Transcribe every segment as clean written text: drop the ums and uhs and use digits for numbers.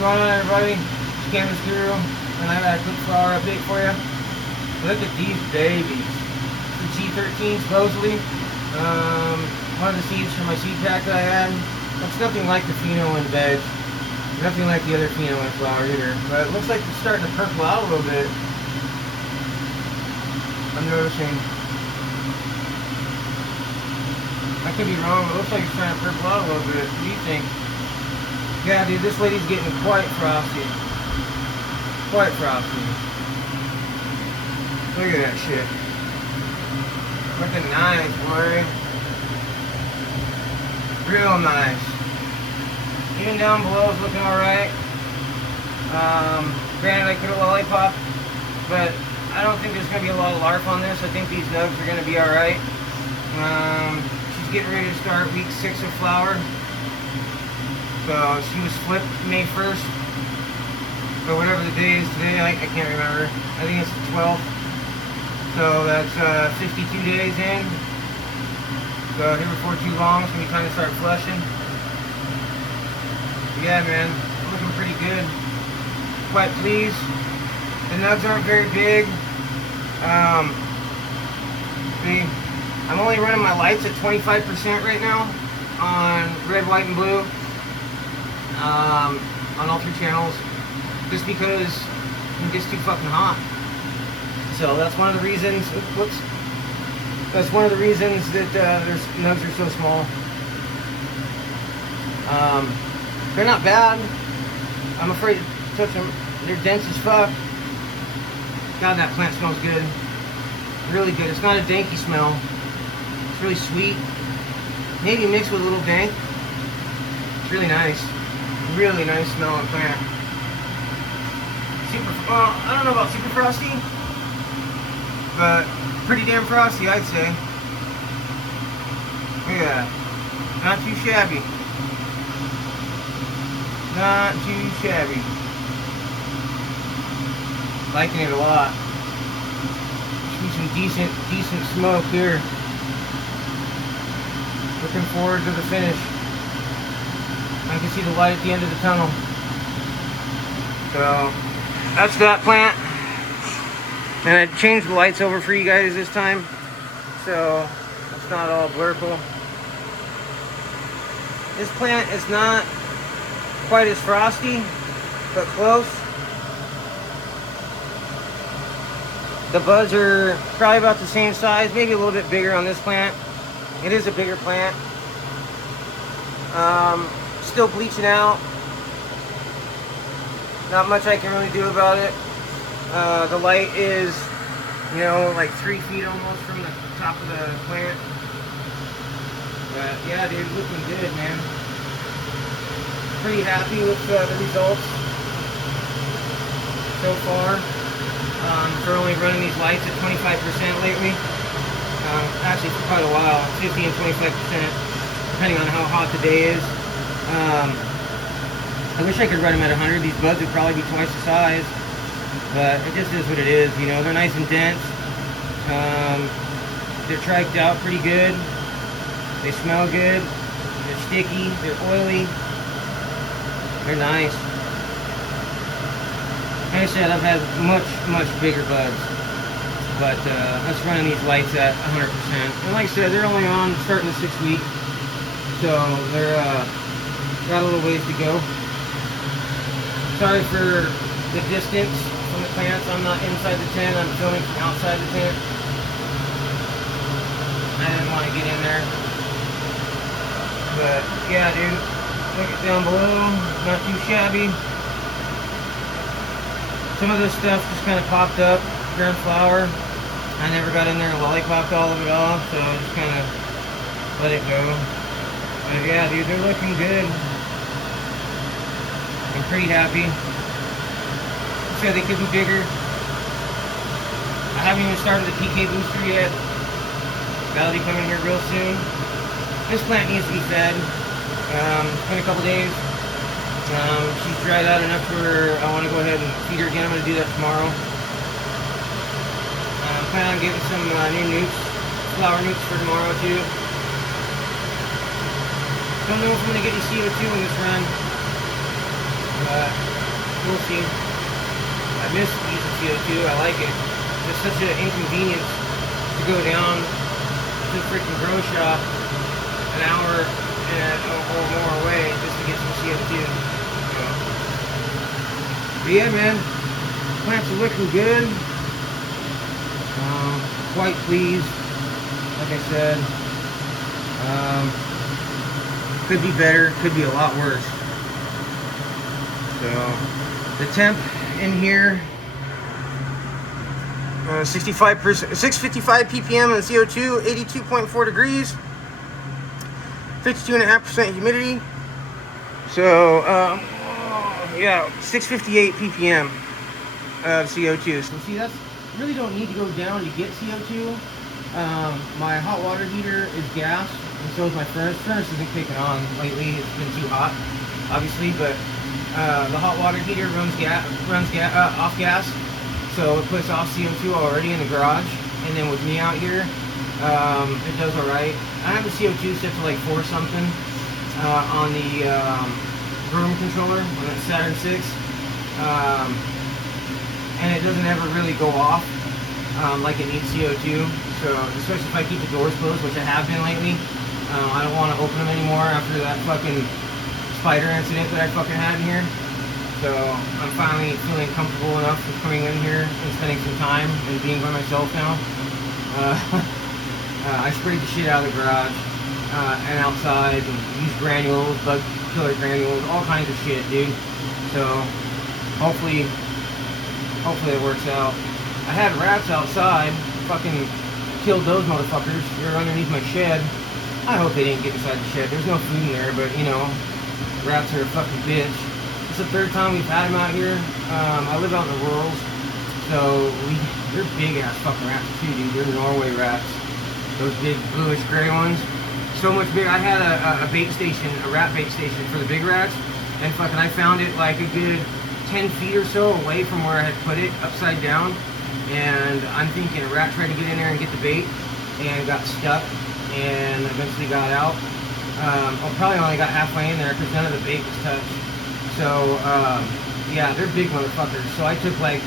going on, everybody? It's Canvas Guru, and I got a quick flower update for you. Look at these babies. The g13 supposedly. One of the seeds from my seed pack that I had. Looks nothing like the pheno in veg. Nothing like the other pheno in flower either. But it looks like it's starting to purple out a little bit. I'm noticing. I could be wrong, but it looks like it's trying to purple out a little bit. What do you think? Yeah, dude, this lady's getting quite frosty. Quite frosty. Look at that shit. Looking nice, boy. Real nice. Even down below is looking alright. Granted, I could have lollipop, but I don't think there's going to be a lot of larf on this. I think these nugs are going to be alright. She's getting ready to start week 6 of flower. So she was flipped May 1st. So whatever the day is today, I can't remember. I think it's the 12th. So that's 52 days in. So here before too long, it's going to be time to start flushing. But yeah, man, looking pretty good. Quite pleased. The nugs aren't very big. See, I'm only running my lights at 25% right now on red, white, and blue. On all 3 channels, just because it gets too fucking hot. So that's one of the reasons. Whoops. That's one of the reasons that there's nugs are so small. They're not bad. I'm afraid to touch them. They're dense as fuck. God, that plant smells good. Really good. It's not a danky smell. It's really sweet. Maybe mixed with a little dank. It's really nice. Really nice smelling plant. Well, I don't know about super frosty, but pretty damn frosty, I'd say. Look at that. Not too shabby. Not too shabby. Liking it a lot. Should be some decent smoke here. Looking forward to the finish. I can see the light at the end of the tunnel. So that's that plant. And I changed the lights over for you guys this time, so it's not all blurple. This plant is not quite as frosty, but close. The buds are probably about the same size, maybe a little bit bigger on this plant. It is a bigger plant. Still bleaching out. Not much I can really do about it. The light is, you know, like 3 feet almost from the top of the plant. But yeah, dude, looking good, man. Pretty happy with the results so far. For only running these lights at 25% lately. Actually, for quite a while, 50 and 25%, depending on how hot the day is. I wish I could run them at 100. These buds would probably be twice the size, but it just is what it is. You know, they're nice and dense. They're triked out pretty good. They smell good. They're sticky. They're oily. They're nice. Like I said, I've had much bigger buds, but us running these lights at 100%. And like I said, they're only on starting the 6th week, so they're got a little ways to go. Sorry for the distance from the plants. I'm not inside the tent. I'm filming from outside the tent. I didn't want to get in there, but yeah, dude. Look it down below. Not too shabby. Some of this stuff just kind of popped up during flower. I never got in there and lollipopped all of it off, so I just kind of let it go. But yeah, dude, they're looking good. I'm pretty happy. I said they could be bigger. I haven't even started the PK booster yet. That'll be coming here real soon. This plant needs to be fed. It's been a couple days. She's dried out enough where I want to go ahead and feed her again. I'm going to do that tomorrow. I'm planning on getting some new nukes, flower nukes for tomorrow too. Don't know if I'm going to get any CO2 in this run. But we'll see. I miss using CO2. I like it. It's such an inconvenience to go down to the freaking grow shop an hour or more away just to get some CO2. So. But yeah, man, plants are looking good. Quite pleased. Like I said, could be better, could be a lot worse. So the temp in here, 65%, 655 ppm and CO2, 82.4 degrees, 52.5% humidity. So yeah, 658 ppm of CO2. So see, that's really don't need to go down to get CO2. My hot water heater is gas, and so is my furnace. Furnace isn't kicking on lately. It's been too hot, obviously, but the hot water heater runs off gas, so it puts off CO2 already in the garage. And then with me out here, it does all right. I have the CO2 set to like 4 something on the room controller on that Saturn 6, and it doesn't ever really go off like it needs CO2. So especially if I keep the doors closed, which I have been lately. I don't want to open them anymore after that fucking spider incident that I fucking had in here. So I'm finally feeling comfortable enough with coming in here and spending some time and being by myself now. I sprayed the shit out of the garage and outside, and used granules, bug killer granules, all kinds of shit, dude. So hopefully it works out. I had rats outside, fucking killed those motherfuckers. They're underneath my shed. I hope they didn't get inside the shed. There's no food in there, but you know, rats are a fucking bitch. It's the 3rd time we've had them out here. I live out in the rurals, so they're big ass fucking rats too, dude. They're Norway rats. Those big bluish gray ones. So much big. I had a bait station, a rat bait station for the big rats, and fucking I found it like a good 10 feet or so away from where I had put it, upside down. And I'm thinking a rat tried to get in there and get the bait and got stuck and eventually got out. I probably only got halfway in there because none of the bait was touched. So yeah, they're big motherfuckers. So I took like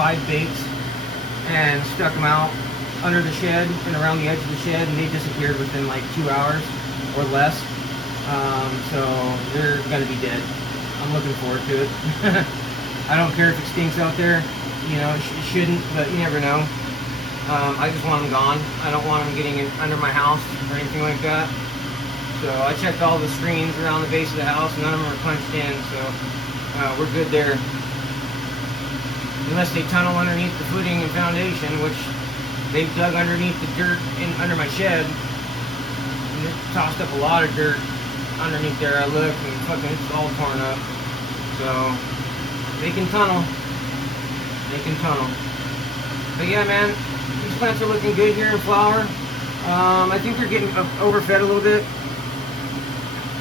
5 baits and stuck them out under the shed and around the edge of the shed, and they disappeared within like 2 hours or less. So they're gonna be dead. I'm looking forward to it. I don't care if it stinks out there. You know, it shouldn't, but you never know. I just want them gone. I don't want them getting in under my house or anything like that. So I checked all the screens around the base of the house. None of them are punched in, so we're good there. Unless they tunnel underneath the footing and foundation, which they've dug underneath the dirt under my shed. And they tossed up a lot of dirt underneath there. I looked and fucking it's all torn up. So they can tunnel. They can tunnel. But yeah, man, these plants are looking good here in flower. I think they're getting overfed a little bit.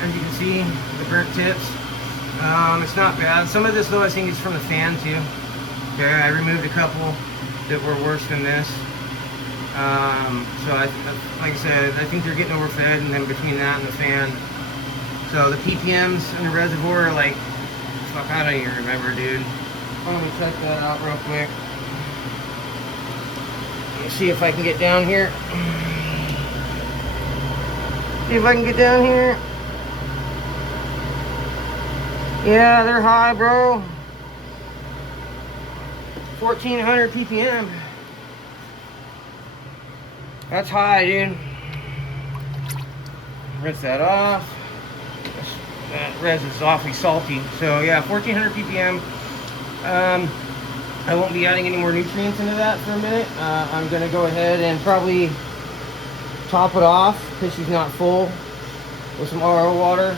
As you can see, the burnt tips. It's not bad. Some of this though I think is from the fan too. Okay, I removed a couple that were worse than this. So like I said, I think they're getting overfed, and then between that and the fan. So the ppms in the reservoir are like, fuck, I don't even remember, dude. Let me check that out real quick. Let me see if I can get down here. See if I can get down here. Yeah, they're high, bro. 1400 ppm. That's high, dude. Rinse that off. That resin's awfully salty. So yeah, 1400 ppm. I won't be adding any more nutrients into that for a minute. I'm gonna go ahead and probably top it off because she's not full with some RO water,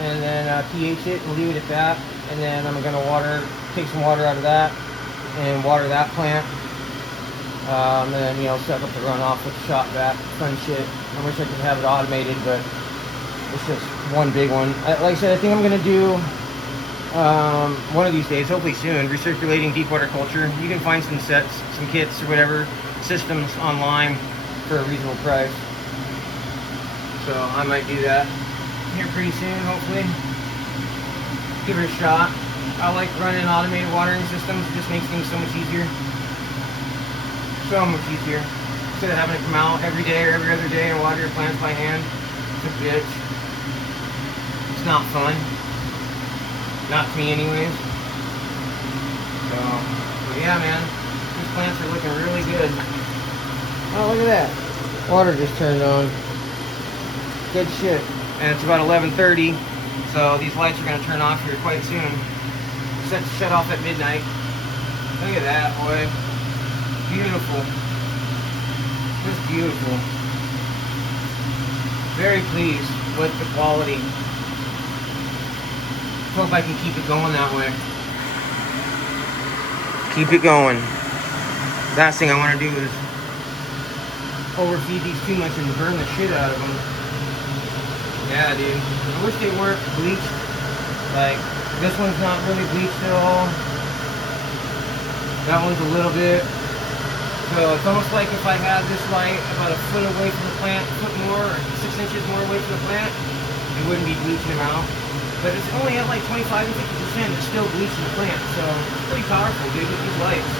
and then pH it and leave it at that. And then I'm gonna take some water out of that and water that plant. And then, you know, suck up the runoff with the shot vac. Fun shit. I wish I could have it automated, but it's just one big one. Like I said, I think I'm gonna do one of these days, hopefully soon, recirculating deep water culture. You can find some sets, some kits or whatever, systems online for a reasonable price. So I might do that here pretty soon, hopefully. Give it a shot. I like running automated watering systems. It just makes things so much easier. So much easier. Instead of having to come out every day or every other day and water your plants by hand. It's a bitch. It's not fun. Not to me anyways. So, but yeah, man. These plants are looking really good. Oh, look at that. Water just turned on. Good shit. And it's about 11:30, so these lights are going to turn off here quite soon. Set to shut off at midnight. Look at that, boy. Beautiful. Just beautiful. Very pleased with the quality. Hope I can keep it going that way. Keep it going. Last thing I want to do is overfeed these too much and burn the shit out of them. Yeah, dude. I wish they weren't bleached. Like, this one's not really bleached at all. That one's a little bit. So it's almost like if I had this light about a foot away from the plant, a foot more, or 6 inches more away from the plant, it wouldn't be bleaching them out. But it's only at like 25 and 50%. It's still bleaching the plant. So it's pretty powerful, dude, with these lights.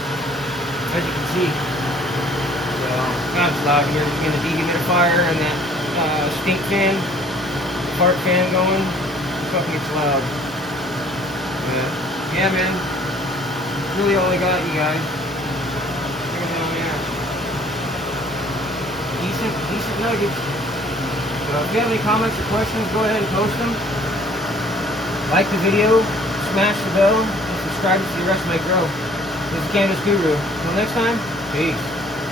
As you can see. So, God, it's loud here. Getting the dehumidifier and that stink fan, fart fan going. Fucking it's loud. But, yeah, man. Really all I got, you guys. Check it down there. Decent nuggets. So if you have any comments or questions, go ahead and post them. Like the video, smash the bell, and subscribe to see the rest of my grow. This is Cannabis Guru. Until next time, peace.